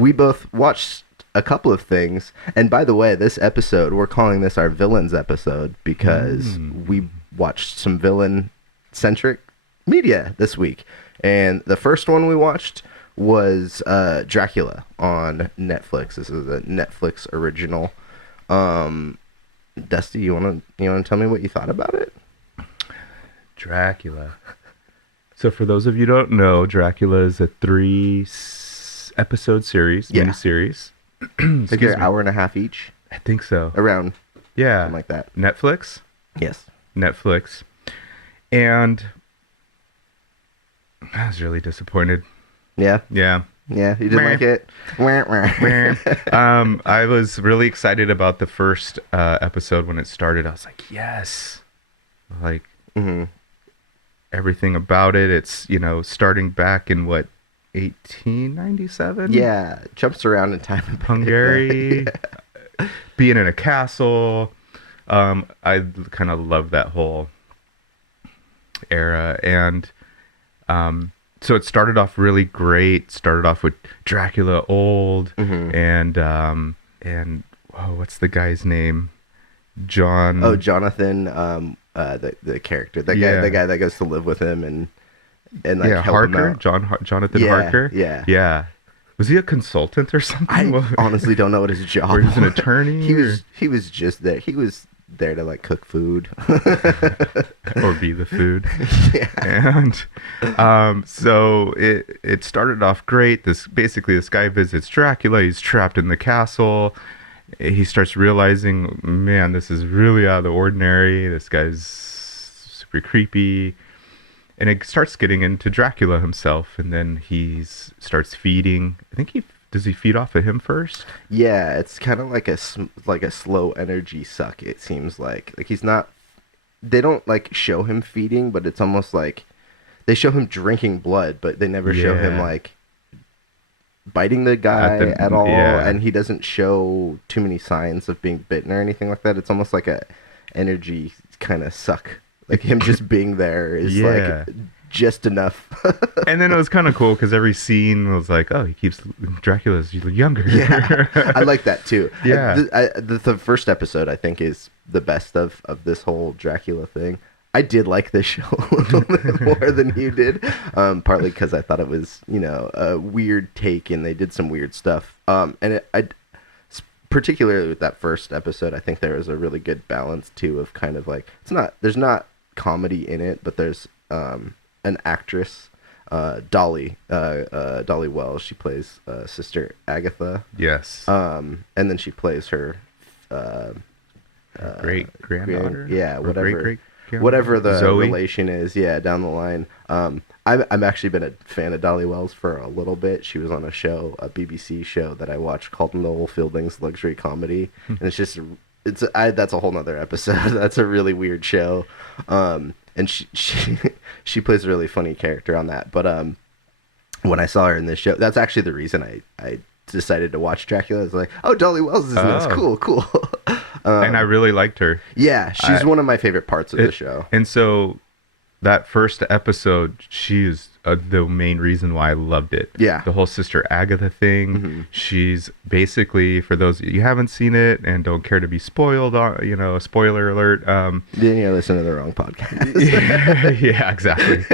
we both watched a couple of things. And by the way, this episode, we're calling this our villains episode because we watched some villain-centric media this week. And the first one we watched was Dracula on Netflix. This is a Netflix original. Dusty, you wanna tell me what you thought about it? Dracula. So for those of you who don't know, Dracula is a 3-episode series, miniseries. I think they're an hour and a half each. I think so. Around. Yeah. Something like that. Netflix? Yes. Netflix. And I was really disappointed. Yeah? Yeah. Yeah, you didn't like it? I was really excited about the first episode when it started. I was like, yes. Like, everything about it. It's, starting back in 1897? Yeah, jumps around in time. Hungary. Being in a castle. I kind of love that whole era. And so it started off really great. Started off with Dracula old and what's the guy's name? John. Oh, Jonathan. The character, the guy that goes to live with him and like help Harker, him out. Jonathan Harker. Yeah. Was he a consultant or something? I honestly don't know what his job was. Or he was an attorney. He was just there. He was there to like cook food or be the food. Yeah. And so it started off great. This guy visits Dracula. He's trapped in the castle. He starts realizing, man, this is really out of the ordinary. This guy's super creepy. And it starts getting into Dracula himself. And then he starts feeding. I think does he feed off of him first? Yeah, it's kind of like a slow energy suck, it seems like. Like he's not... They don't like show him feeding, but it's almost like... They show him drinking blood, but they never show him like... biting the guy at all, and he doesn't show too many signs of being bitten or anything like that. It's almost like a energy kind of suck. Like him just being there is like just enough. And then it was kind of cool because every scene was like, oh, he keeps Dracula's younger. Yeah, I like that too. Yeah, the first episode I think is the best of this whole Dracula thing. I did like this show a little bit more than you did, partly because I thought it was, a weird take and they did some weird stuff. And particularly with that first episode, I think there was a really good balance too of kind of like, there's not comedy in it, but there's an actress, Dolly Wells. She plays Sister Agatha. Yes. And then she plays her great granddaughter. Whatever the Zoe. relation is, down the line. I've actually been a fan of Dolly Wells for a little bit. She was on a BBC show that I watched called Noel Fielding's Luxury Comedy, and that's a whole nother episode. That's a really weird show, and she plays a really funny character on that. But when I saw her in this show, that's actually the reason I decided to watch Dracula. I was like, oh, Dolly Wells is in this. Cool. And I really liked her. Yeah, she's one of my favorite parts of the show. And so that first episode, she is the main reason why I loved it. Yeah. The whole Sister Agatha thing. She's basically, for those of you who haven't seen it and don't care to be spoiled, spoiler alert. Then you listen to the wrong podcast. Yeah, exactly.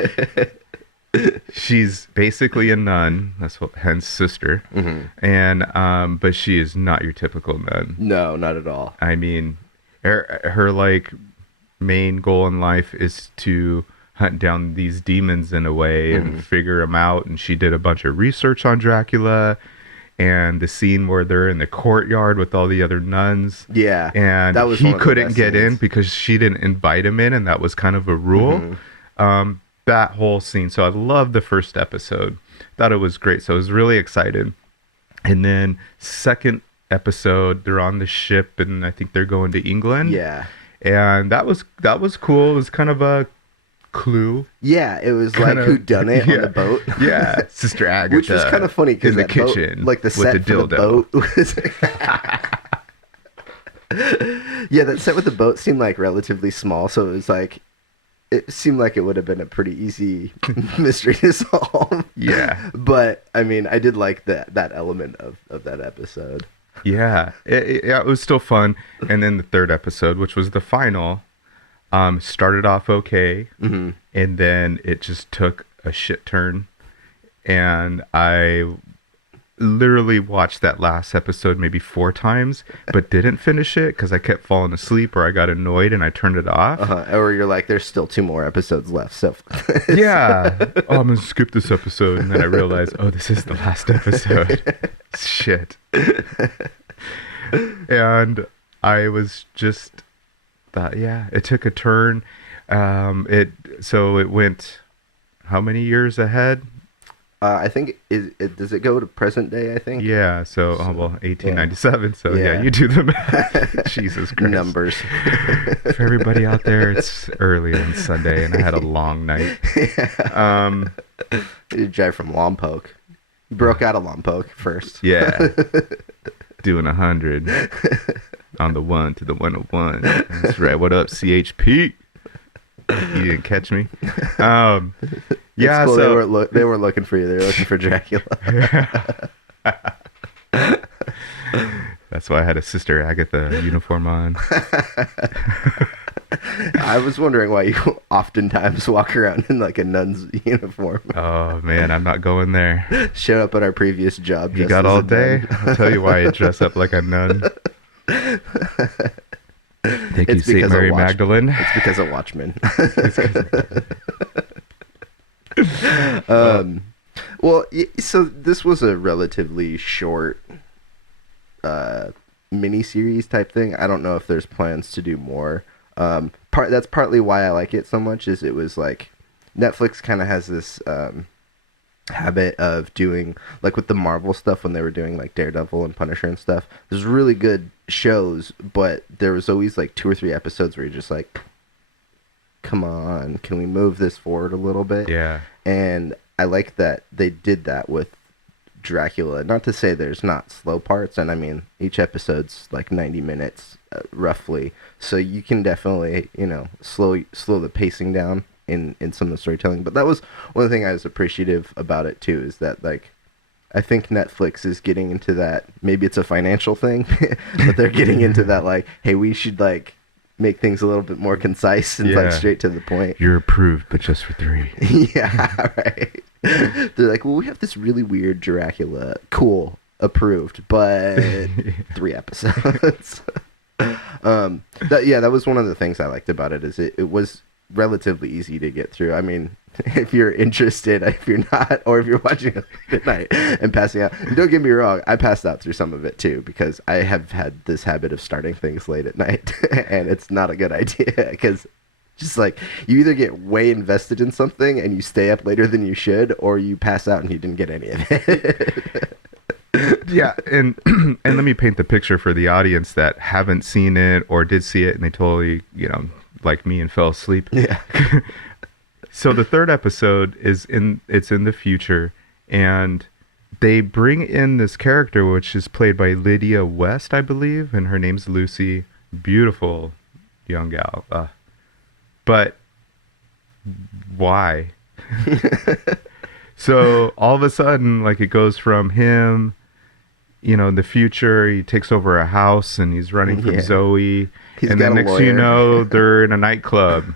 She's basically a nun, hence sister, and but she is not your typical nun. No, not at all. I mean, her like main goal in life is to hunt down these demons in a way and figure them out. And she did a bunch of research on Dracula, and the scene where they're in the courtyard with all the other nuns. Yeah, and that was he couldn't get in because she didn't invite him in, and that was kind of a rule. That whole scene. So I loved the first episode. Thought it was great. So I was really excited. And then second episode, they're on the ship and I think they're going to England. Yeah. And that was cool. It was kind of a clue. Yeah, it was like who done it on the boat. Yeah, Sister Agatha. Which was kind of funny because in the kitchen, boat, like the set with the for the boat was yeah, that set with the boat seemed like relatively small, so it was like it seemed like it would have been a pretty easy mystery to solve. Yeah. But I mean, I did like that element of that episode. Yeah, it was still fun. And then the third episode, which was the final, started off okay, and then it just took a shit turn. And I literally watched that last episode maybe 4 times, but didn't finish it because I kept falling asleep or I got annoyed and I turned it off. Or you're like, there's still 2 more episodes left. So yeah, oh, I'm gonna skip this episode, and then I realized, oh, this is the last episode. Shit. And I was just thought, yeah, it took a turn. It went how many years ahead? I think does it go to present day? I think. Yeah. So 1897. Yeah. So yeah, you do the math. Jesus Christ. Numbers. For everybody out there, it's early on Sunday, and I had a long night. Yeah. You drive from Lompoc. You broke out of Lompoc first. Yeah. Doing 100 on the 1 to the 101. That's right. What up, CHP? You didn't catch me. Yeah, cool. so they were looking for you. They were looking for Dracula. That's why I had a Sister Agatha uniform on. I was wondering why you oftentimes walk around in like a nun's uniform. Oh man, I'm not going there. Showed up at our previous job. You got all day? I'll tell you why I dress up like a nun. Thank you, St. Mary Magdalene. It's because of Watchmen. Well, so this was a relatively short mini-series type thing. I don't know if there's plans to do more. That's partly why I like it so much, is it was like Netflix kind of has this habit of doing, like with the Marvel stuff when they were doing like Daredevil and Punisher and stuff, there's really good shows, but there was always like 2 or 3 episodes where you're just like, come on, can we move this forward a little bit? Yeah. And I like that they did that with Dracula. Not to say there's not slow parts, and I mean each episode's like 90 minutes roughly, so you can definitely, you know, slow the pacing down in some of the storytelling. But that was one thing I was appreciative about it too, is that like I think Netflix is getting into that, maybe it's a financial thing, but they're getting into that like, hey, we should like make things a little bit more concise and like straight to the point. You're approved, but just for 3. Yeah, right. They're like, well, we have this really weird Dracula. Cool, approved, but 3 episodes. That was one of the things I liked about it, is it was relatively easy to get through. I mean, if you're interested, if you're not, or if you're watching it at night and passing out, don't get me wrong, I passed out through some of it too, because I have had this habit of starting things late at night, and it's not a good idea, because just like you either get way invested in something and you stay up later than you should, or you pass out and you didn't get any of it. Yeah, and let me paint the picture for the audience that haven't seen it or did see it and they totally, you know, like me, and fell asleep. Yeah. So the third episode it's in the future, and they bring in this character which is played by Lydia West, I believe, and her name's Lucy. Beautiful young gal. But why? So all of a sudden, like, it goes from him, you know, in the future, he takes over a house and he's running from Zoe. And then next thing you know, they're in a nightclub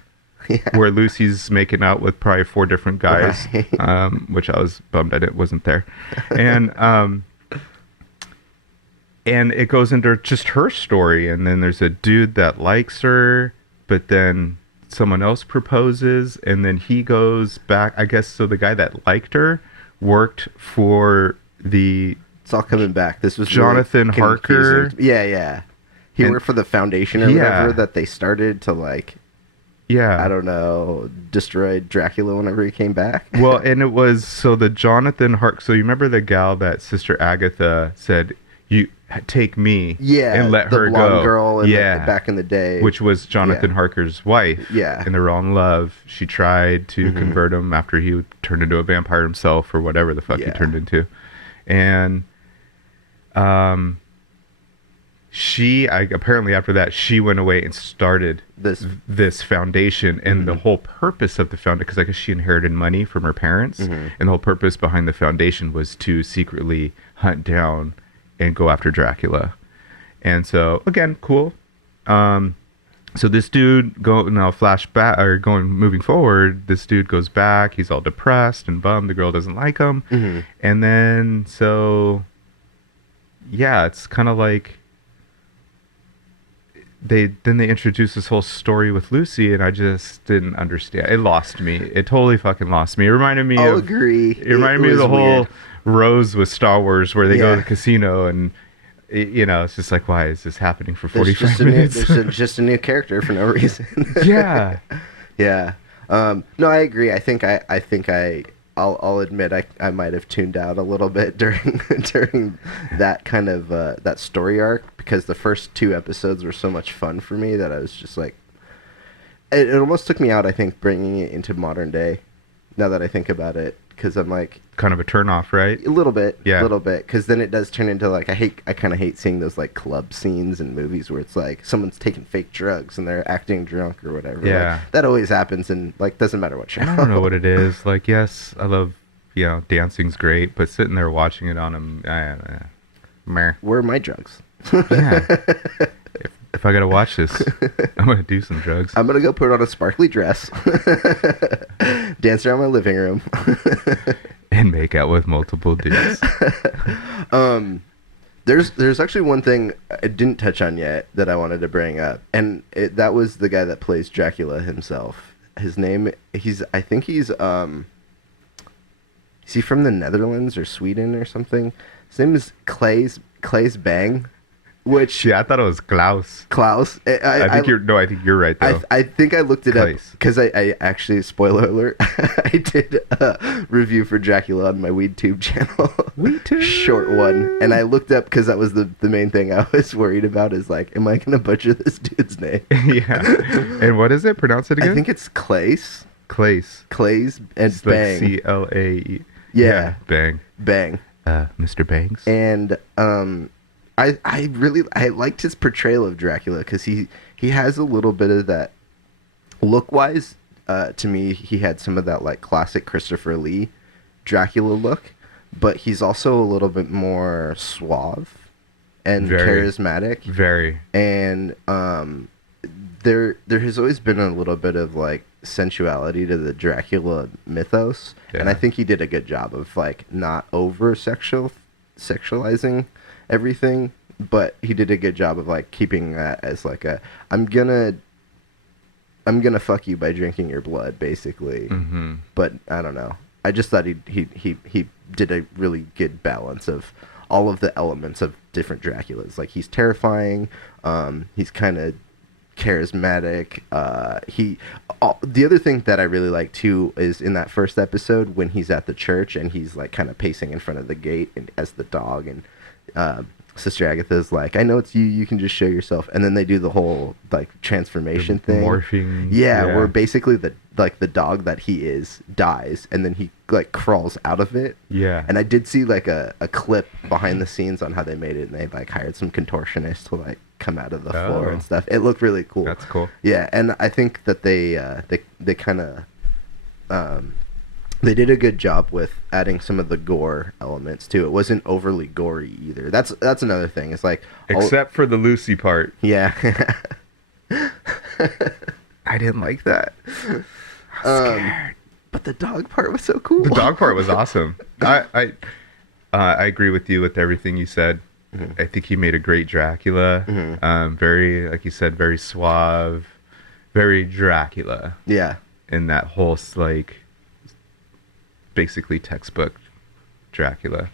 where Lucy's making out with probably 4 different guys, right. Which I was bummed I wasn't there. And it goes into just her story. And then there's a dude that likes her, but then someone else proposes, and then he goes back, I guess. So the guy that liked her worked for it's all coming back. This was Jonathan really Harker. Yeah. He worked for the foundation or whatever that they started to, like, I don't know, destroy Dracula whenever he came back. Well, and it was, so the Jonathan Harker, so you remember the gal that Sister Agatha said, you take me and let her go. The blonde girl back in the day. Which was Jonathan Harker's wife. Yeah. And they were all in love. She tried to convert him after he turned into a vampire himself, or whatever the fuck he turned into. And apparently after that she went away and started this foundation, and the whole purpose of the foundation, because I guess she inherited money from her parents, and the whole purpose behind the foundation was to secretly hunt down and go after Dracula. And so again, cool. So this dude moving forward, this dude goes back, he's all depressed and bummed, the girl doesn't like him. And then it's kind of like they introduced this whole story with Lucy, and I just didn't understand. It lost me. It totally fucking lost me. It reminded me I'll agree. It reminded me of the whole Rose with Star Wars, where they go to the casino, and it's just like, why is this happening for 45 minutes? There's just a new character for no reason. Yeah. Yeah. No, I agree. I'll admit I might have tuned out a little bit during that kind of that story arc, because the first 2 episodes were so much fun for me that I was just like, it almost took me out, I think, bringing it into modern day, now that I think about it, because I'm like, kind of a turnoff, right? A little bit, because then it does turn into like, I kind of hate seeing those like club scenes in movies where it's like someone's taking fake drugs and they're acting drunk or whatever. Yeah, like, that always happens, and like doesn't matter what show. I don't know what it is. Like, yes, I love, dancing's great, but sitting there watching it on meh. Where are my drugs? Yeah. If I gotta watch this, I'm gonna do some drugs. I'm gonna go put on a sparkly dress, dance around my living room, and make out with multiple dudes. There's actually one thing I didn't touch on yet that I wanted to bring up, and that was the guy that plays Dracula himself. His name, I think he's is he from the Netherlands or Sweden or something? His name is Claes Bang. Which I thought it was Klaus. I think you're right though. I think I looked it up because I actually, spoiler alert, I did a review for Dracula on my WeedTube channel. WeedTube short one, and I looked up because that was the main thing I was worried about, is like, am I gonna butcher this dude's name? Yeah. And what is it? Pronounce it again. I think it's Claes and it's Bang. Like CLAE. Yeah. Bang. Mr. Bangs. And I liked his portrayal of Dracula, because he has a little bit of that look-wise. To me, he had some of that like classic Christopher Lee Dracula look, but he's also a little bit more suave and charismatic. Very. And there has always been a little bit of like sensuality to the Dracula mythos, and I think he did a good job of like not over sexualizing everything, but he did a good job of like keeping that as like a I'm gonna fuck you by drinking your blood, basically. But I don't know, I just thought he did a really good balance of all of the elements of different Draculas. Like, he's terrifying, he's kind of charismatic. The other thing that I really like too is in that first episode when he's at the church and he's like kind of pacing in front of the gate and as the dog, and Sister Agatha's like, I know it's you can just show yourself, and then they do the whole like transformation thing, morphing, where basically the dog that he is dies, and then he like crawls out of it. And I did see like a clip behind the scenes on how they made it, and they like hired some contortionists to like come out of the floor and stuff. It looked really cool. That's cool. Yeah, and I think that they kind of they did a good job with adding some of the gore elements too. It wasn't overly gory either. That's another thing. It's like, except for the Lucy part. Yeah. I didn't like that. But the dog part was so cool. The dog part was awesome. I agree with you with everything you said. I think he made a great Dracula. Very, like you said, very suave, very Dracula. Yeah. In that whole like basically textbook Dracula.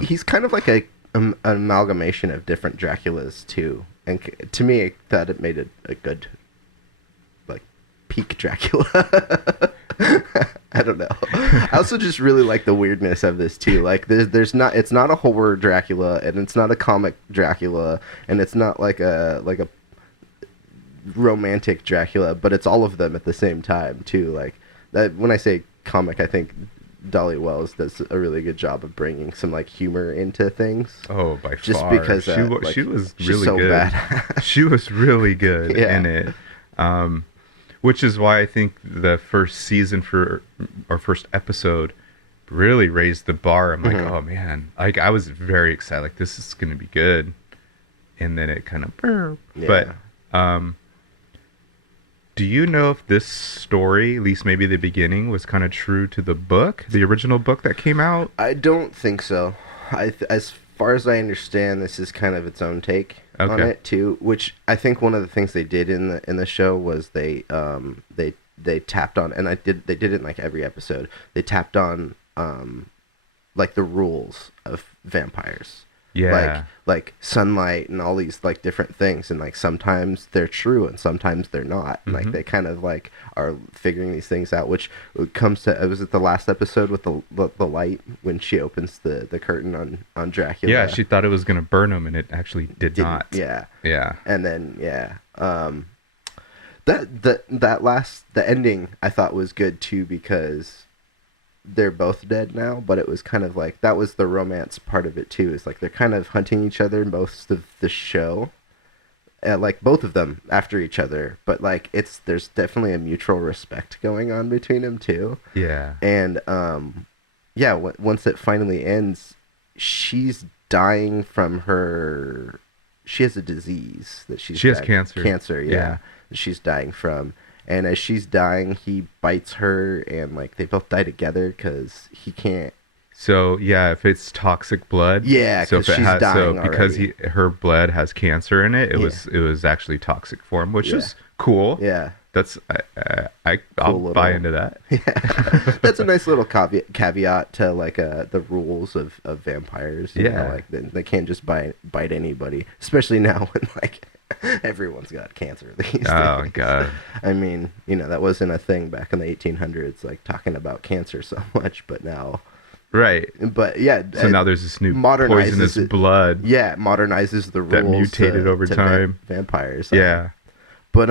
He's kind of like an amalgamation of different Draculas too, and to me, I thought it made a good like peak Dracula. I don't know. I also just really like the weirdness of this too. Like, it's not a horror Dracula, and it's not a comic Dracula, and it's not like a romantic Dracula, but it's all of them at the same time too. Like that, when I say comic, I think Dolly Wells does a really good job of bringing some like humor into things. Oh, by Just far. because like, She was she's really so good. bad. She was really good Yeah. in it. Which is why I think the first season or first episode really raised the bar. I'm like, oh man, like I was very excited. Like this is gonna be good, and then it kind of. Yeah. But do you know if this story, at least maybe the beginning, was kind of true to the book, the original book that came out? I don't think so. As far as I understand, this is kind of its own take on it too. Which I think one of the things they did in the show was they tapped on, and they did it in like every episode. They tapped on like the rules of vampires. Yeah. Like sunlight and all these like different things, and like sometimes they're true and sometimes they're not. And like they kind of like are figuring these things out, which comes to, was it the last episode with the light when she opens the curtain on Dracula? Yeah, she thought it was gonna burn him, and it actually didn't. Not. Yeah. Yeah. And then the ending I thought was good too, because they're both dead now, but it was kind of like, that was the romance part of it too. It's like they're kind of hunting each other most of the show, like both of them after each other, but like there's definitely a mutual respect going on between them too. Yeah. And once it finally ends, she's dying from she has a disease that she has cancer. Yeah, that she's dying from. And as she's dying, he bites her, and like they both die together because he can't. So yeah, if it's toxic blood, yeah, so if she's dying already. Because her blood has cancer in it, it was actually toxic for him, which is cool. Yeah, that's I'll buy into that. Yeah, that's a nice little caveat to like the rules of vampires. You know, like they can't just bite anybody, especially now when like everyone's got cancer these days. Oh god. I mean, that wasn't a thing back in the 1800s, like talking about cancer so much, but now. Right. But yeah. So now there's this new poisonous blood. Yeah, modernizes the rules that mutated over time. Vampires. Yeah. But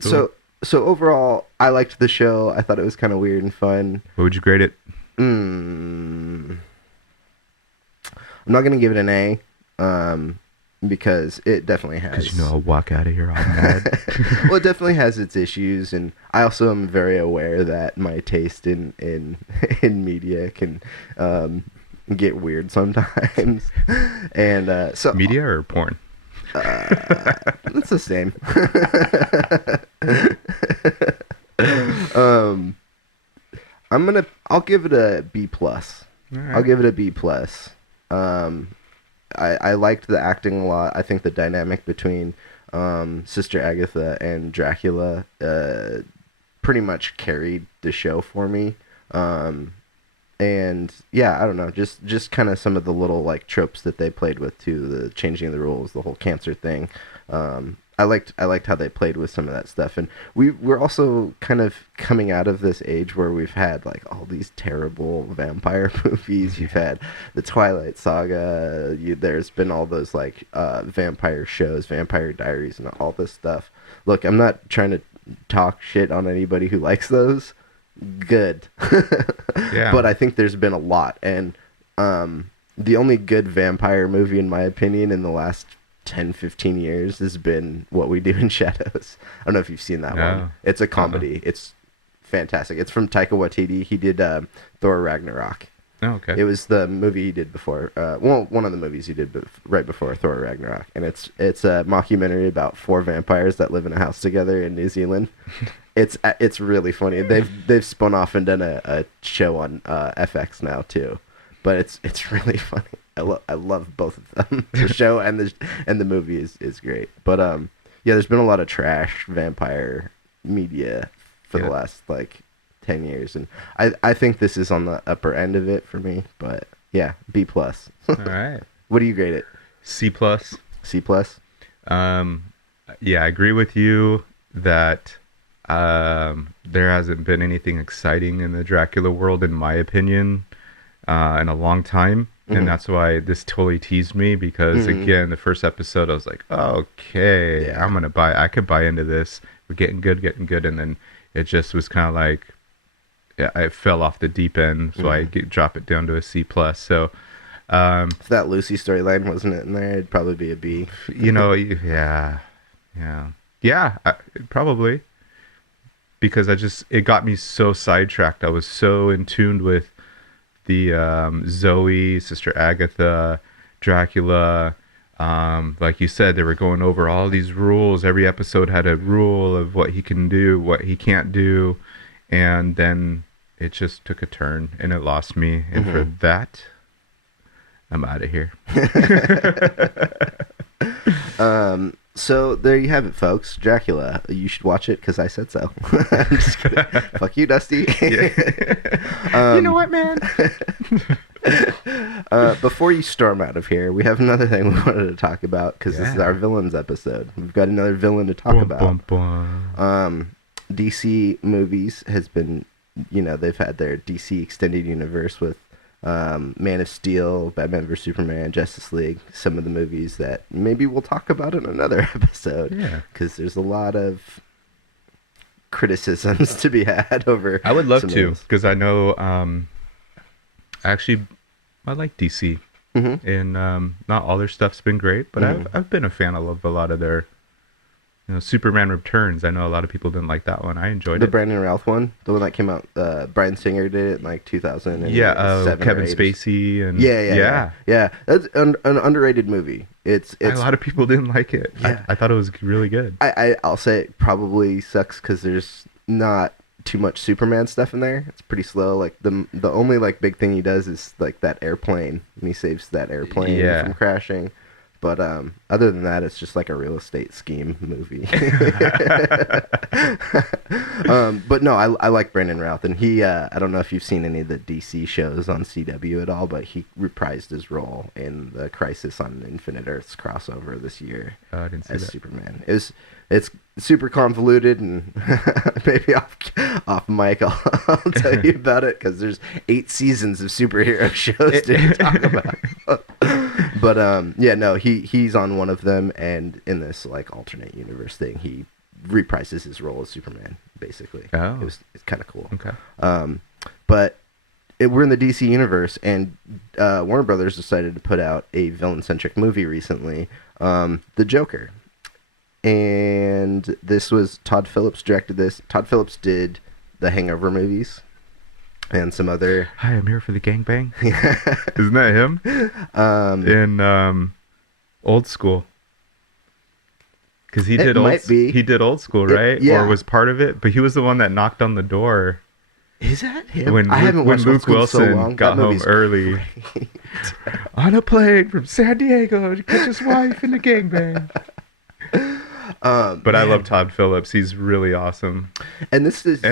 so overall, I liked the show. I thought it was kind of weird and fun. What would you grade it? I'm not gonna give it an A. Because it definitely has. Because I'll walk out of here all mad. Well, it definitely has its issues, and I also am very aware that my taste in media can get weird sometimes. And so media or porn? It's the same. I'll give it a B+. Right. I'll give it a B+. I liked the acting a lot. I think the dynamic between Sister Agatha and Dracula pretty much carried the show for me. And yeah, I don't know, just kind of some of the little like tropes that they played with too, the changing the rules, the whole cancer thing. I liked how they played with some of that stuff, and we're also kind of coming out of this age where we've had like all these terrible vampire movies. You've had the Twilight Saga. There's been all those like vampire shows, Vampire Diaries, and all this stuff. Look, I'm not trying to talk shit on anybody who likes those. Good, yeah. But I think there's been a lot, and the only good vampire movie, in my opinion, in the last 10-15 years has been What We Do in Shadows. I don't know if you've seen that one. It's a comedy. It's fantastic. It's from Taika Waititi. He did Thor Ragnarok. Oh, okay. It was the movie he did before. One of the movies he did right before Thor Ragnarok, and it's a mockumentary about 4 vampires that live in a house together in New Zealand. It's really funny. They've spun off and done a show on FX now too, but it's really funny. I love both of them. The show and the movie is great. But yeah, there's been a lot of trash vampire media for the last like 10 years, and I think this is on the upper end of it for me. But yeah, B+. All right. What do you grade it? C+. C+. Yeah, I agree with you that there hasn't been anything exciting in the Dracula world, in my opinion, in a long time. And that's why this totally teased me, because again, the first episode I was like, okay, yeah. I could buy into this. We're getting good. And then it just was kind of like, I fell off the deep end, so I drop it down to a C plus. So If that Lucy storyline wasn't in there, it'd probably be a B. Probably, because it got me so sidetracked. I was so in tune with the Zoe, Sister Agatha, Dracula. Like you said, they were going over all these rules. Every episode had a rule of what he can do, what he can't do, and then it just took a turn and it lost me. And for that, I'm out of here. So there you have it, folks. Dracula. You should watch it because I said so. I'm just kidding. Fuck you, Dusty. You know what, man? Before you storm out of here, we have another thing we wanted to talk about because this is our villains episode. We've got another villain to talk about. DC movies has been, they've had their DC extended universe with Man of Steel, Batman vs Superman, Justice League, some of the movies that maybe we'll talk about in another episode. Yeah, because there's a lot of criticisms to be had over. I would love to, because I know I like DC, and not all their stuff's been great, but I've been a fan of a lot of their. Superman Returns. I know a lot of people didn't like that one. I enjoyed it. The Brandon Routh one, the one that came out. Bryan Singer did it in like 2007. Kevin Spacey and yeah. That's an underrated movie. It's a lot of people didn't like it. Yeah. I thought it was really good. I'll say it probably sucks because there's not too much Superman stuff in there. It's pretty slow. Like the only like big thing he does is like that airplane, and he saves that airplane from crashing. But other than that, it's just like a real estate scheme movie. But no, I like Brandon Routh, and he I don't know if you've seen any of the DC shows on CW at all, but he reprised his role in the Crisis on Infinite Earths crossover this year as Superman. It's super convoluted, and maybe off mic I'll tell you about it because there's 8 seasons of superhero shows to talk about. But he's on one of them, and in this like alternate universe thing, he reprises his role as Superman. Basically, it's kind of cool. Okay, but we're in the DC universe, and Warner Brothers decided to put out a villain-centric movie recently, The Joker. And this was Todd Phillips directed this. Todd Phillips did the Hangover movies and some other. Hi, I'm here for the gangbang. Isn't that him? In Old School. Because he did Old School, right? Yeah. Or was part of it, but he was the one that knocked on the door. Is that him? When Luke Wilson got home early on a plane from San Diego to catch his wife in the gangbang. But I love Todd Phillips. He's really awesome. And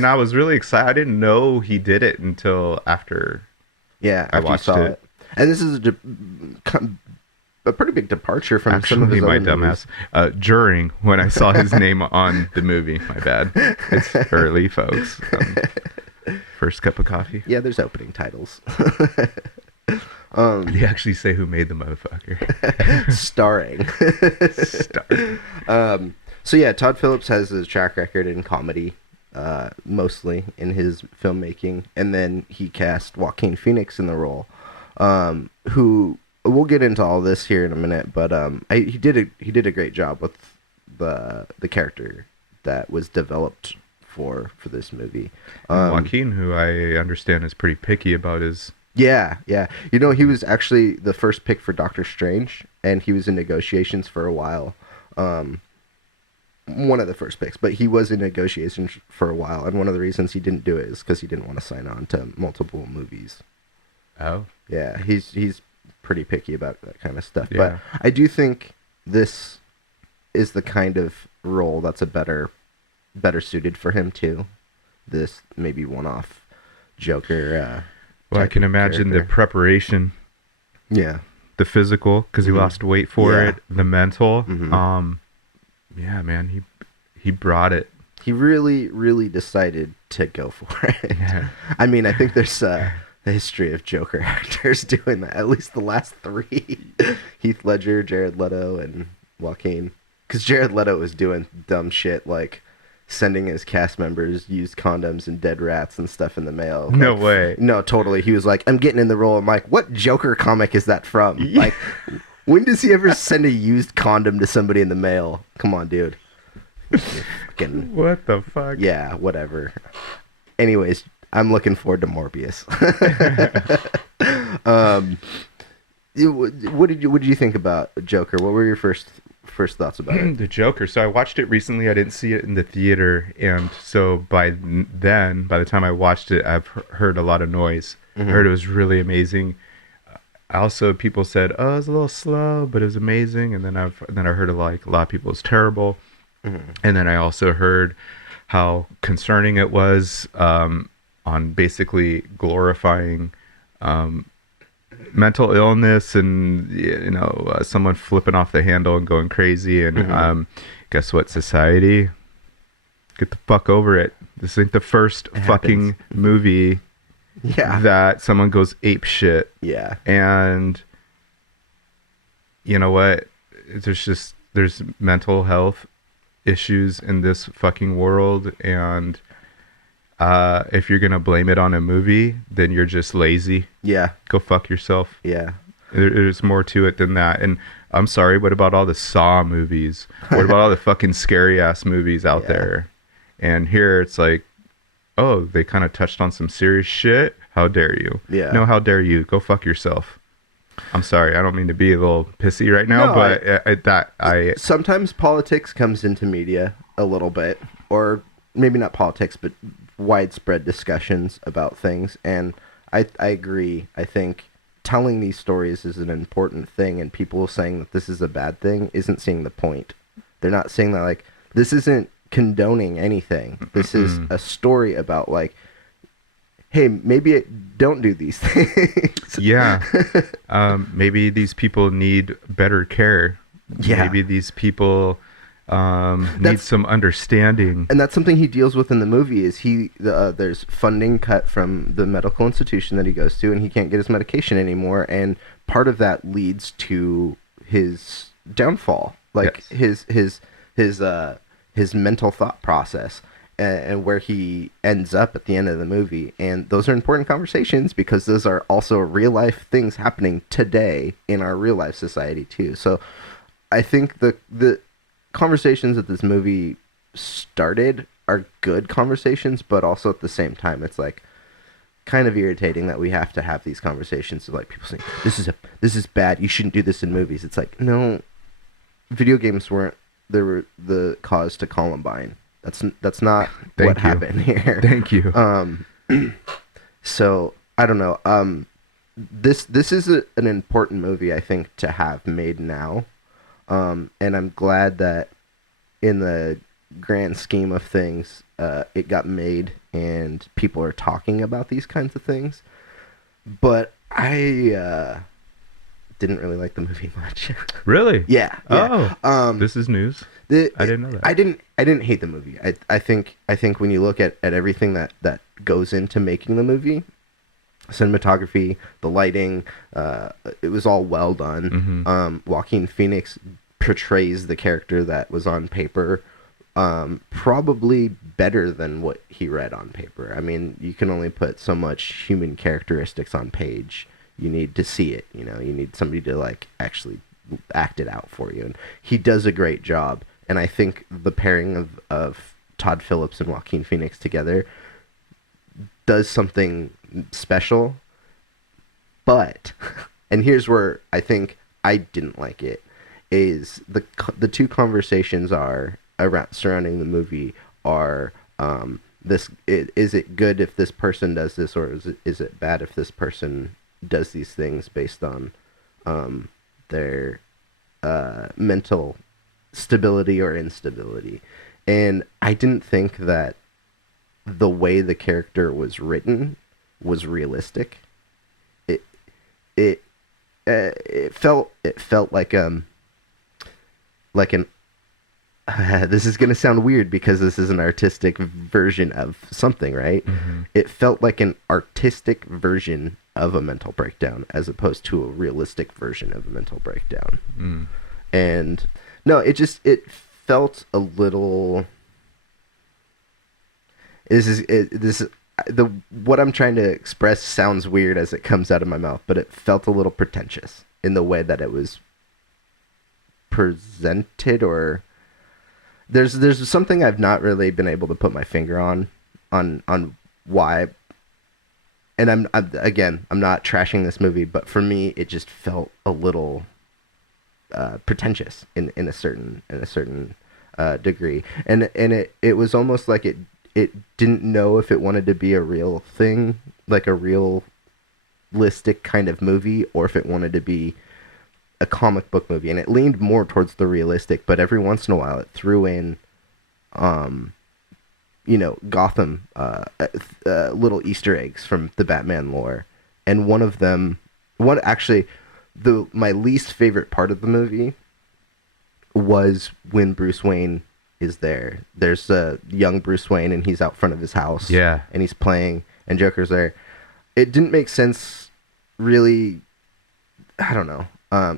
I was really excited. I didn't know he did it until after. Yeah, I watched it. And this is a pretty big departure from some of his other movies. During when I saw his name on the movie. My bad. It's early, folks. First cup of coffee. Yeah, there's opening titles. Did he actually say who made the motherfucker? Starring. So yeah, Todd Phillips has his track record in comedy, mostly in his filmmaking, and then he cast Joaquin Phoenix in the role, who we'll get into all this here in a minute, but he did a great job with the character that was developed for this movie. Joaquin, who I understand is pretty picky about his. Yeah. He was actually the first pick for Doctor Strange, and he was in negotiations for a while. One of the first picks, but he was in negotiations for a while, and one of the reasons he didn't do it is because he didn't want to sign on to multiple movies. Oh. Yeah, he's pretty picky about that kind of stuff. Yeah. But I do think this is the kind of role that's a better suited for him too. This maybe one-off Joker. Well, I can imagine the preparation. Yeah. The physical, because he lost weight for it. The mental. Mm-hmm. Yeah, man, he brought it. He really, really decided to go for it. Yeah. I mean, I think there's a history of Joker actors doing that. At least the last 3. Heath Ledger, Jared Leto, and Joaquin. Because Jared Leto was doing dumb shit like sending his cast members used condoms and dead rats and stuff in the mail. No Like, way. No, totally. He was like, I'm getting in the role. I'm like, what Joker comic is that from? Yeah. Like, when does he ever send a used condom to somebody in the mail? Come on, dude. Fucking, What the fuck? yeah, whatever. Anyways, I'm looking forward to Morbius. What did you think about Joker? What were your first thoughts about it? The Joker. So I watched it recently. I didn't see it in the theater, and so by the time I watched it, I've heard a lot of noise. Mm-hmm. I heard it was really amazing. Also, people said, "Oh, it was a little slow, but it was amazing." And then I heard a lot of people it's terrible. Mm-hmm. And then I also heard how concerning it was on basically glorifying mental illness and someone flipping off the handle and going crazy. And Mm-hmm. Guess what, society? Get the fuck over it. This ain't the first fucking movie Yeah. that someone goes ape shit. Yeah. And you know what? There's mental health issues in this fucking world, and if you're gonna blame it on a movie, then you're just lazy. Yeah. Go fuck yourself. Yeah. There's more to it than that. And I'm sorry, what about all the Saw movies? What about all the fucking scary ass movies out Yeah. there? And here it's like, oh, they kind of touched on some serious shit. How dare you? Yeah. No, how dare you? Go fuck yourself. I'm sorry, I don't mean to be a little pissy right now, No, but sometimes politics comes into media a little bit, or maybe not politics, but widespread discussions about things. And I agree. I think telling these stories is an important thing, and people saying that this is a bad thing isn't seeing the point. They're not saying that, like, this isn't condoning anything. This is a story about, like, hey, maybe don't do these things. yeah, maybe these people need better care. Yeah. Maybe these people need some understanding. And that's something he deals with in the movie. Is there's funding cut from the medical institution that he goes to, and he can't get his medication anymore. And part of that leads to his downfall, like Yes. his mental thought process. And where he ends up at the end of the movie. And those are important conversations because those are also real life things happening today in our real life society too. So I think the conversations that this movie started are good conversations, but also at the same time it's like kind of irritating that we have to have these conversations of like people saying this is bad, you shouldn't do this in movies. It's like, no, video games weren't the cause to Columbine. That's not what happened here. Thank you. So I don't know. This is an important movie, I think, to have made now. And I'm glad that in the grand scheme of things, it got made and people are talking about these kinds of things. But I didn't really like the movie much. Really? Yeah. Oh. This is news. I didn't know that. I didn't hate the movie. I think when you look at everything that goes into making the movie, cinematography, the lighting, it was all well done. Mm-hmm. Joaquin Phoenix portrays the character that was on paper probably better than what he read on paper. I mean, you can only put so much human characteristics on page. You need to see it, you need somebody to like actually act it out for you. And he does a great job. And I think the pairing of Todd Phillips and Joaquin Phoenix together does something special. But, and here's where I think I didn't like it, is the two conversations are around surrounding the movie are is it good if this person does this, or is it bad if this person does these things based on their mental stability or instability. And I didn't think that the way the character was written was realistic. It felt like an this is going to sound weird because this is an artistic version of something, right? Mm-hmm. It felt like an artistic version of a mental breakdown as opposed to a realistic version of a mental breakdown. And no, it felt a little This is the what I'm trying to express sounds weird as it comes out of my mouth, but it felt a little pretentious in the way that it was presented. Or there's something I've not really been able to put my finger on why. And I'm not trashing this movie, but for me, it just felt a little pretentious in a certain degree, and it was almost like it didn't know if it wanted to be a real thing, like a realistic kind of movie, or if it wanted to be a comic book movie, and it leaned more towards the realistic, but every once in a while it threw in Gotham little Easter eggs from the Batman lore. And my least favorite part of the movie was when Bruce Wayne is there. There's a young Bruce Wayne, and he's out front of his house. Yeah. And he's playing, and Joker's there. It didn't make sense, really. I don't know.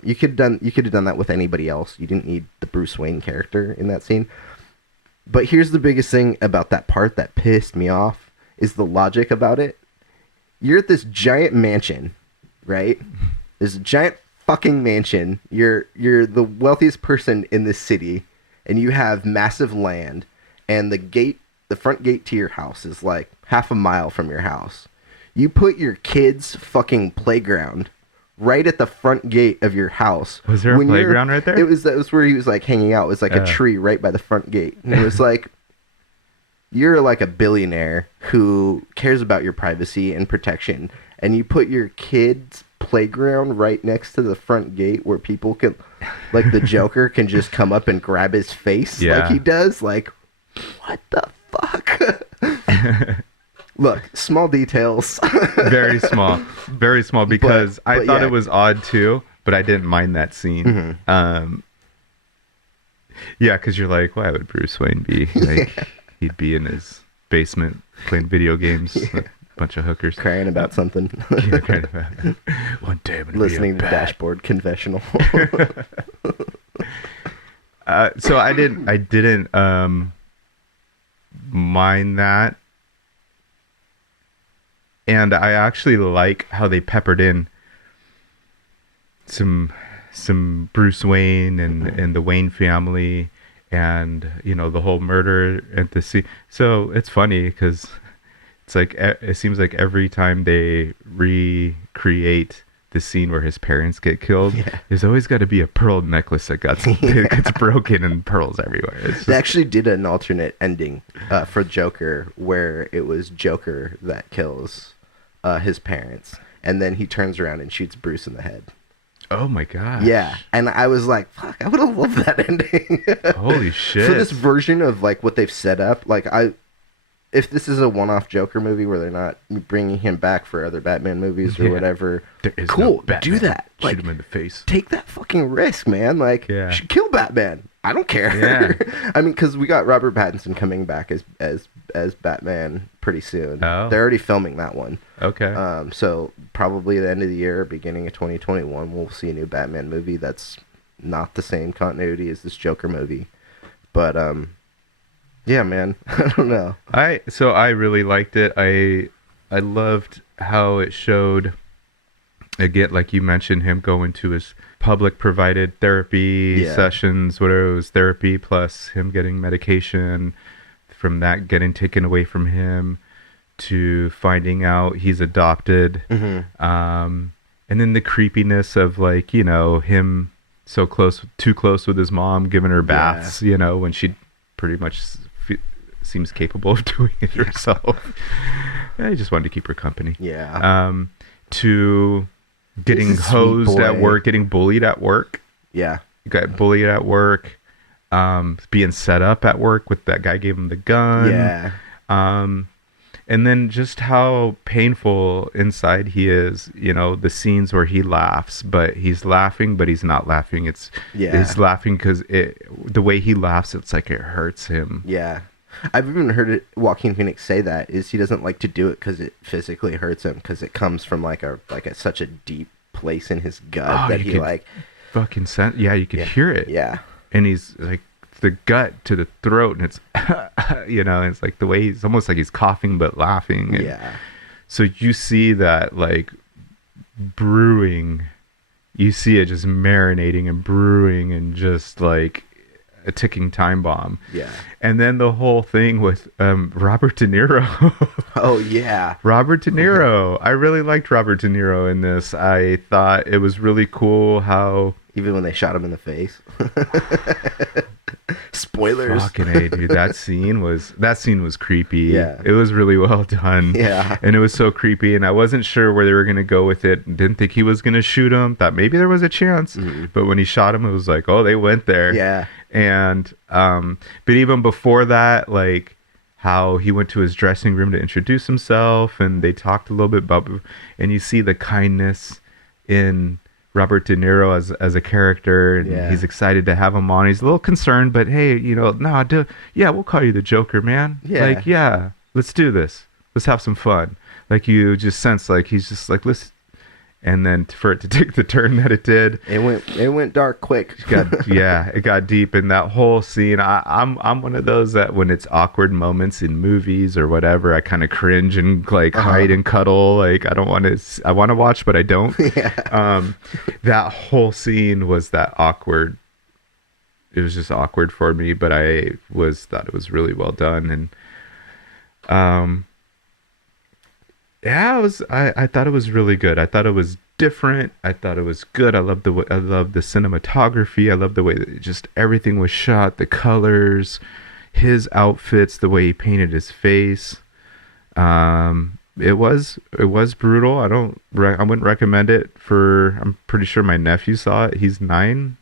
You could have done that with anybody else. You didn't need the Bruce Wayne character in that scene. But here's the biggest thing about that part that pissed me off is the logic about it. You're at this giant mansion, right? This giant fucking mansion. You're the wealthiest person in this city, and you have massive land, and the front gate to your house is like half a mile from your house. You put your kid's fucking playground right at the front gate of your house. Was there a playground right there? That was where he was like hanging out. It was like a tree right by the front gate. And it was like, you're like a billionaire who cares about your privacy and protection, and you put your kid's playground right next to the front gate where people can, like the Joker can just come up and grab his face like he does. Like, what the fuck? Look, small details. Very small, because I thought it was odd too, but I didn't mind that scene. Mm-hmm. Yeah, because you're like, why would Bruce Wayne be like? He'd be in his basement playing video games, with a bunch of hookers, crying about something. Crying about one day I'm gonna listening be to Dashboard Confessional. So I didn't mind that. And I actually like how they peppered in some Bruce Wayne and the Wayne family, and the whole murder at the scene. So it's funny because it's like it seems like every time they recreate the scene where his parents get killed, there's always got to be a pearl necklace that gets broken and pearls everywhere. They actually did an alternate ending for Joker where it was Joker that kills his parents, and then he turns around and shoots Bruce in the head. Oh my god! Yeah, and I was like, "Fuck! I would have loved that ending." Holy shit! For this version of like what they've set up, like if this is a one-off Joker movie where they're not bringing him back for other Batman movies or whatever, cool, do that. Shoot him in the face. Take that fucking risk, man. Like, kill Batman. I don't care. Yeah. I mean, because we got Robert Pattinson coming back as Batman pretty soon. Oh. They're already filming that one. Okay. So probably the end of the year, beginning of 2021, we'll see a new Batman movie that's not the same continuity as this Joker movie. But yeah, man, I don't know. I really liked it. I loved how it showed, again, like you mentioned, him going to his public provided therapy sessions, whatever it was, therapy plus him getting medication, from that getting taken away from him to finding out he's adopted. Mm-hmm. And then the creepiness of like, him too close with his mom, giving her baths, when she pretty much seems capable of doing it herself. I just wanted to keep her company. Yeah. To getting hosed at work, getting bullied at work. Yeah. Got bullied at work. Being set up at work with that guy gave him the gun. Yeah. And then just how painful inside he is, the scenes where he laughs, but he's laughing, but he's not laughing. He's laughing because the way he laughs, it's like it hurts him. Yeah. I've even heard Joaquin Phoenix say that is he doesn't like to do it because it physically hurts him, because it comes from such a deep place in his gut that he fucking you could hear it. Yeah. And he's like the gut to the throat, and it's you know, it's like the way he's almost like he's coughing but laughing. And Yeah. so you see that like brewing, you see it just marinating and brewing and just like a ticking time bomb. Yeah. And then the whole thing with Robert De Niro. Oh yeah. Robert De Niro. I really liked Robert De Niro in this. I thought it was really cool how Even when they shot him in the face. Spoilers. fucking A, dude, that scene was creepy. Yeah. It was really well done. Yeah. And it was so creepy, and I wasn't sure where they were gonna go with it. Didn't think he was gonna shoot him. Thought maybe there was a chance. Mhm. But when he shot him, it was like, oh, they went there. Yeah. And but even before that, like how he went to his dressing room to introduce himself, and they talked a little bit about, and you see the kindness in Robert De Niro as a character, and Yeah. he's excited to have him on. He's a little concerned, but hey, you know, yeah, we'll call you the Joker, man. Yeah. Like, yeah, let's do this. Let's have some fun. Like, you just sense like he's just like, let's. And then for it to take the turn that it did, It went dark quick. it got deep in that whole scene. I'm one of those that when it's awkward moments in movies or whatever, I kind of cringe and like hide and cuddle. Like I don't want to. I want to watch, but I don't. Yeah. That whole scene was that awkward. It was just awkward for me, but I thought it was really well done, and yeah, I thought it was really good. I thought it was different. I thought it was good. I loved the cinematography. I loved the way that just everything was shot, the colors, his outfits, the way he painted his face. It was brutal. I wouldn't recommend it for. I'm pretty sure my nephew saw it. He's 9,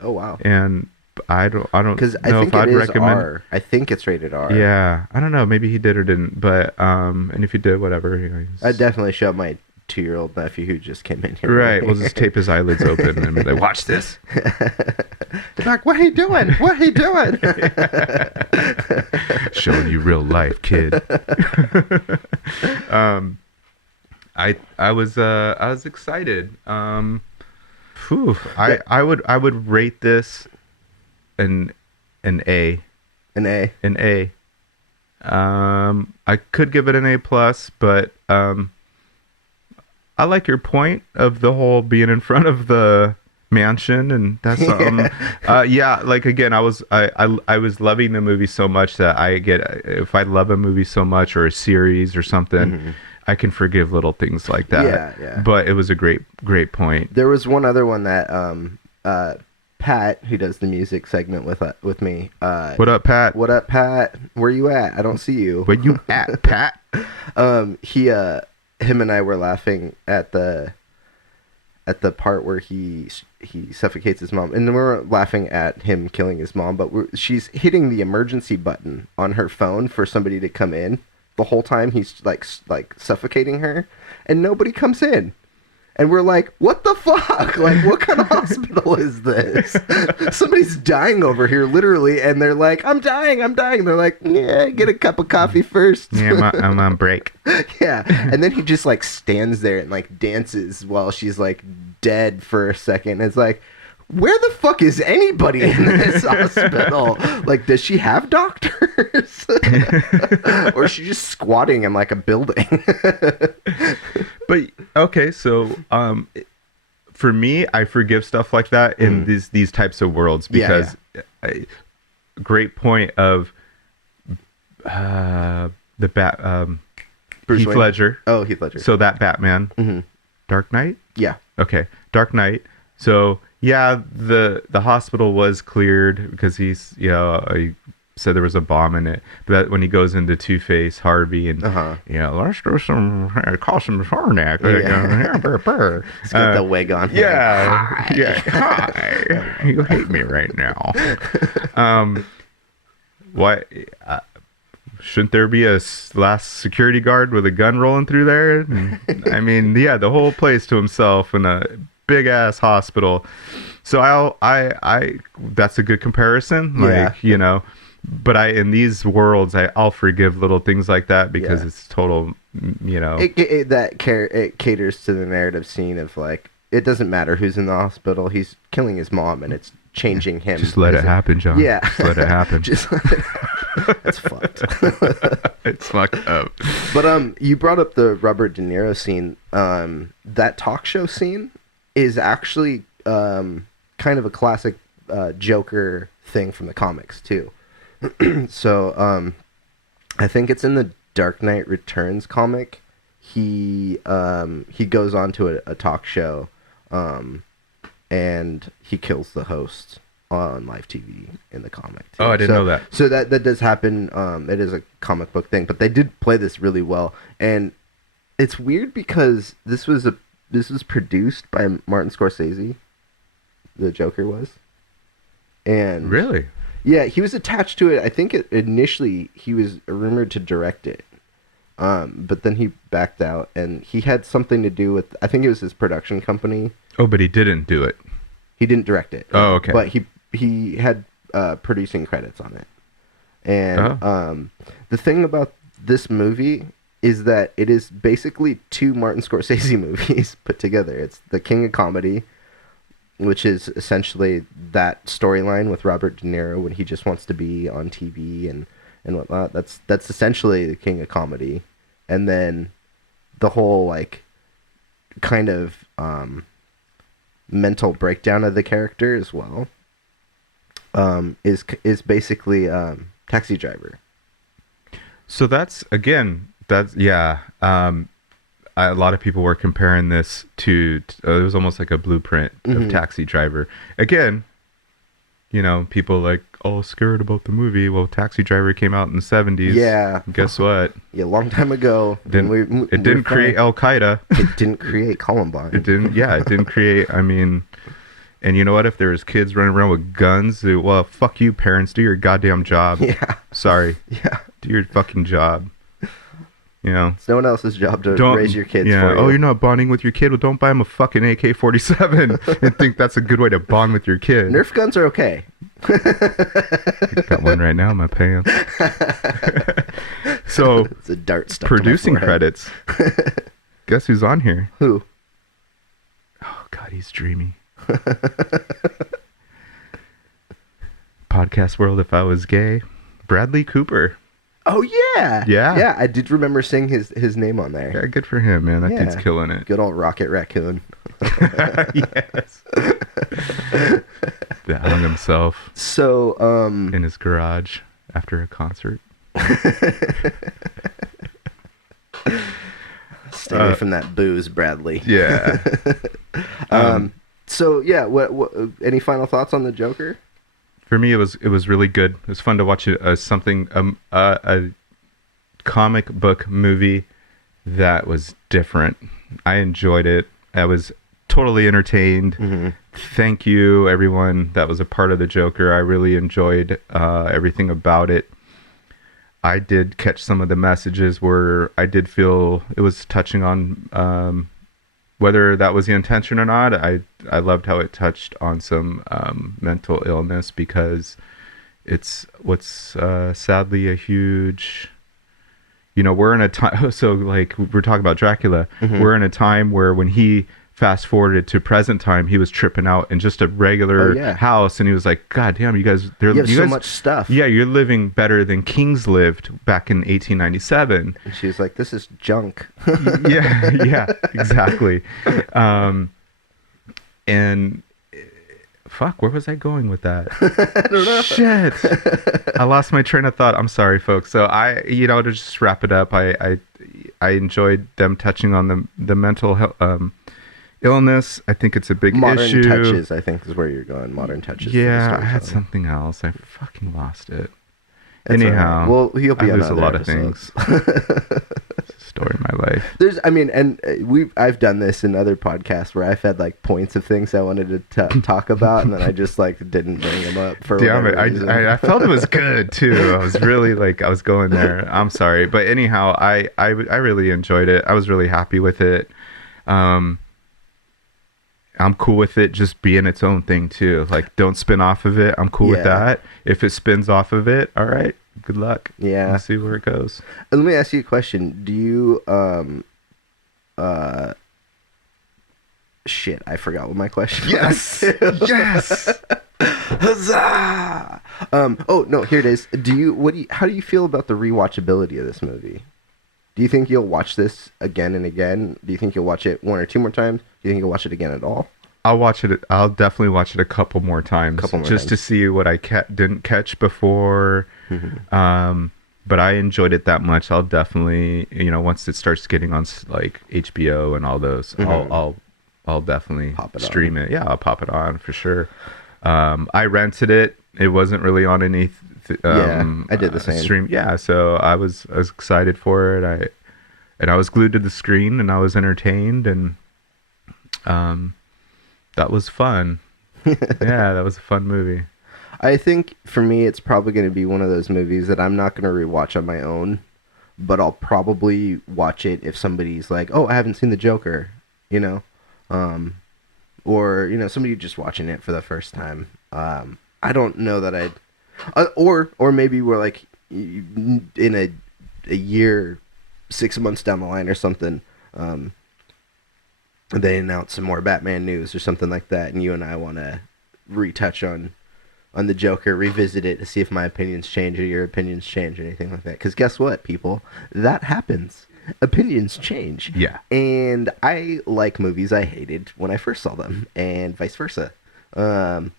Oh wow. and I don't Because I know think if I'd it is recommend. R. I think it's rated R. Yeah, I don't know. Maybe he did or didn't, but and if he did, whatever. You know, I'd definitely show my 2-year-old nephew who just came in here. right. We'll just tape his eyelids open and be like, "Watch this." They're like, what are you doing? What are you doing? Showing you real life, kid. I was excited. I would rate this an A. An A. An A. I could give it an A plus, but I like your point of the whole being in front of the mansion, and that's yeah. Like again, I was loving the movie so much that if I love a movie so much or a series or something, I can forgive little things like that. Yeah. But it was a great point. There was one other one that Pat, who does the music segment with me. What up, Pat? What up, Pat? Where you at? I don't see you. Where you at, Pat? Him and I were laughing at the part where he suffocates his mom, and then we're laughing at him killing his mom, but she's hitting the emergency button on her phone for somebody to come in the whole time he's like suffocating her, and nobody comes in. And we're like, what the fuck? Like, what kind of hospital is this? Somebody's dying over here, literally, and they're like, I'm dying. They're like, yeah, get a cup of coffee first. Yeah, I'm on break. Yeah, and then he just, like, stands there and, like, dances while she's, like, dead for a second. It's like, where the fuck is anybody in this hospital? Like, does she have doctors? Or is she just squatting in, like, a building? But okay, so for me, I forgive stuff like that in these types of worlds because great point of the Bruce Heath Wayne? Ledger. Oh, Heath Ledger. So that Batman, Dark Knight. Yeah. Okay, Dark Knight. So yeah, the hospital was cleared because he said there was a bomb in it. But when he goes into Two-Face, Harvey, and let's do some call some Harnack. He's got the wig on. Hi. You hate me right now. What? Shouldn't there be a last security guard with a gun rolling through there? I mean, yeah, the whole place to himself in a big ass hospital. So I that's a good comparison. Like, but in these worlds, I'll forgive little things like that because it's total, It caters to the narrative scene of like it doesn't matter who's in the hospital. He's killing his mom, and it's changing him. Just let it happen, John. Yeah. Just let it happen. Just let it happen. That's fucked. It's fucked up. But you brought up the Robert De Niro scene. That talk show scene is actually kind of a classic Joker thing from the comics too. So I think it's in the Dark Knight Returns comic. He goes on to a talk show, and he kills the host on live TV in the comic too. Oh, I didn't know that. So that does happen. It is a comic book thing, but they did play this really well, and it's weird because this was produced by Martin Scorsese. The Joker was, and Really? yeah, he was attached to it. I think initially he was rumored to direct it, but then he backed out, and he had something to do with. I think it was his production company. Oh, but he didn't do it. He didn't direct it. Oh, okay. But he had producing credits on it. And the thing about this movie is that it is basically two Martin Scorsese movies put together. It's The King of Comedy, which is essentially that storyline with Robert De Niro when he just wants to be on TV and whatnot. That's essentially The King of Comedy. And then the whole like kind of mental breakdown of the character as well is basically Taxi Driver. So a lot of people were comparing this to it was almost like a blueprint of Taxi Driver. Again, people like all scared about the movie. Well, Taxi Driver came out in the 70s. Yeah. Guess what? Yeah, a long time ago. It didn't create Al Qaeda. It didn't create Columbine. It didn't create. I mean, and you know what? If there was kids running around with guns, well, fuck you, parents. Do your goddamn job. Yeah. Sorry. Yeah. Do your fucking job. It's no one else's job to raise your kids for you. Oh, you're not bonding with your kid? Well, don't buy him a fucking AK-47 and think that's a good way to bond with your kid. Nerf guns are okay. Got one right now in my pants. So, it's a dart stuck producing to my forehead. credits. Guess who's on here? Who? Oh, God, he's dreamy. Podcast world, if I was gay. Bradley Cooper. Oh, yeah. Yeah. Yeah, I did remember seeing his name on there. Yeah, good for him, man. That dude's killing it. Good old Rocket Raccoon. Yes. That hung himself So, in his garage after a concert. Stay away from that booze, Bradley. Yeah. So, yeah, what any final thoughts on the Joker? For me, it was really good. It was fun to watch a comic book movie that was different. I enjoyed it. I was totally entertained. Mm-hmm. Thank you, everyone that was a part of the Joker. I really enjoyed everything about it. I did catch some of the messages where I did feel it was touching on whether that was the intention or not. I loved how it touched on some mental illness, because it's what's sadly a huge, we're in a time, so like we're talking about Dracula, we're in a time where when he fast forwarded to present time, he was tripping out in just a regular house, and he was like, God damn, you guys, you have so much stuff. Yeah, you're living better than kings lived back in 1897. And she was like, this is junk. yeah, exactly. And fuck, where was I going with that? I don't know. Shit. I lost my train of thought. I'm sorry, folks. So to just wrap it up, I enjoyed them touching on the mental health, illness. I think it's a big issue. Modern touches, I think, is where you're going. Modern touches. Yeah, I had something else. I fucking lost it. That's Anyhow, right. Well, he'll be I on lose a lot episodes. of things. It's a story of my life. I've done this in other podcasts where I've had like points of things I wanted to talk about, and then I just like didn't bring them up for Damn whatever it! reason. I felt it was good too. I was really I was going there. I'm sorry, but anyhow, I really enjoyed it. I was really happy with it. I'm cool with it just being its own thing too. Like, don't spin off of it. I'm cool with that. If it spins off of it, all right, good luck. Yeah. Let's see where it goes. Let me ask you a question. Do you Shit, I forgot what my question Yes, was. yes. Huzzah! Oh no, here it is. How do you feel about the rewatchability of this movie? Do you think you'll watch this again and again? Do you think you'll watch it one or two more times? Do you think you'll watch it again at all? I'll watch it. I'll definitely watch it a couple more times, just to see what I didn't catch before. But I enjoyed it that much. I'll definitely, once it starts getting on like HBO and all those, I'll definitely stream it. Yeah, I'll pop it on for sure. I rented it. It wasn't really on any. I did the same. Stream. Yeah, so I was excited for it. I was glued to the screen and I was entertained and that was fun. Yeah, that was a fun movie. I think for me, it's probably going to be one of those movies that I'm not going to rewatch on my own, but I'll probably watch it if somebody's like, "Oh, I haven't seen the Joker," or somebody just watching it for the first time. I don't know that I'd, or maybe we're like in a year, 6 months down the line or something. They announce some more Batman news or something like that, and you and I want to retouch on the Joker, revisit it to see if my opinions change or your opinions change or anything like that. Because guess what, people? That happens. Opinions change. Yeah. And I like movies I hated when I first saw them, and vice versa.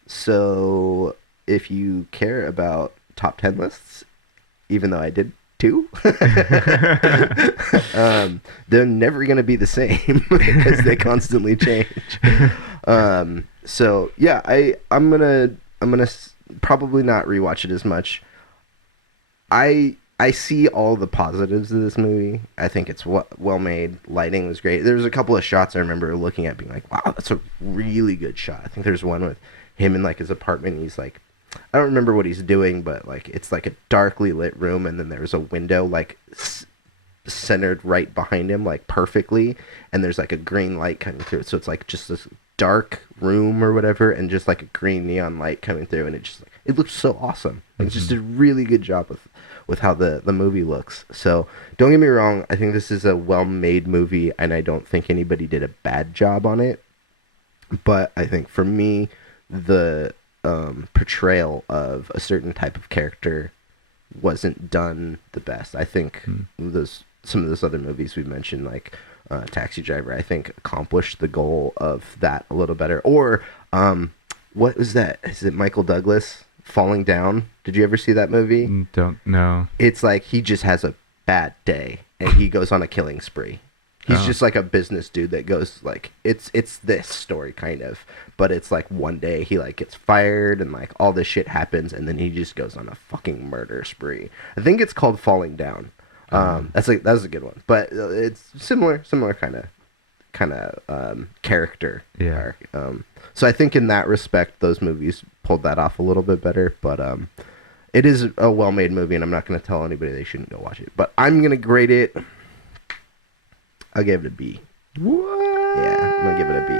So if you care about top 10 lists, even though I did too, they're never going to be the same because they constantly change. So yeah, I'm gonna probably not rewatch it as much. I see all the positives of this movie. I think it's well made. Lighting was great. There's a couple of shots I remember looking at being like, wow, that's a really good shot. I think there's one with him in like his apartment. He's like, I don't remember what he's doing, but like it's like a darkly lit room, and then there's a window like centered right behind him, like perfectly, and there's like a green light coming through it. So it's like just this dark room or whatever, and just like a green neon light coming through, and it looks so awesome. Like, it's just a really good job with how the movie looks. So don't get me wrong, I think this is a well-made movie, and I don't think anybody did a bad job on it. But I think for me, the portrayal of a certain type of character wasn't done the best. I think some of those other movies we mentioned, like Taxi Driver, I think accomplished the goal of that a little better. Or what was that? Is it Michael Douglas, Falling Down? Did you ever see that movie? Don't know. It's like he just has a bad day and he goes on a killing spree. He's just like a business dude that goes like, it's this story kind of, but it's like one day he like gets fired and like all this shit happens, and then he just goes on a fucking murder spree. I think it's called Falling Down. That's a good one, but it's similar kind of character. Yeah. So I think in that respect, those movies pulled that off a little bit better, but it is a well-made movie, and I'm not going to tell anybody they shouldn't go watch it. But I'm going to grade it. I'll give it a B. What? Yeah, I'm gonna give it a B.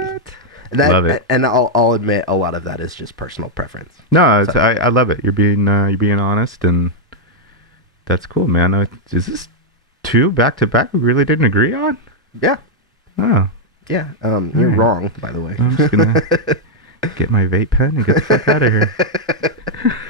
And love it. And I'll admit a lot of that is just personal preference. No, so. I love it. You're being honest, and that's cool, man. Is this 2 back to back we really didn't agree on? Yeah. Oh. Yeah. You're wrong, by the way. I'm just gonna get my vape pen and get the fuck out of here.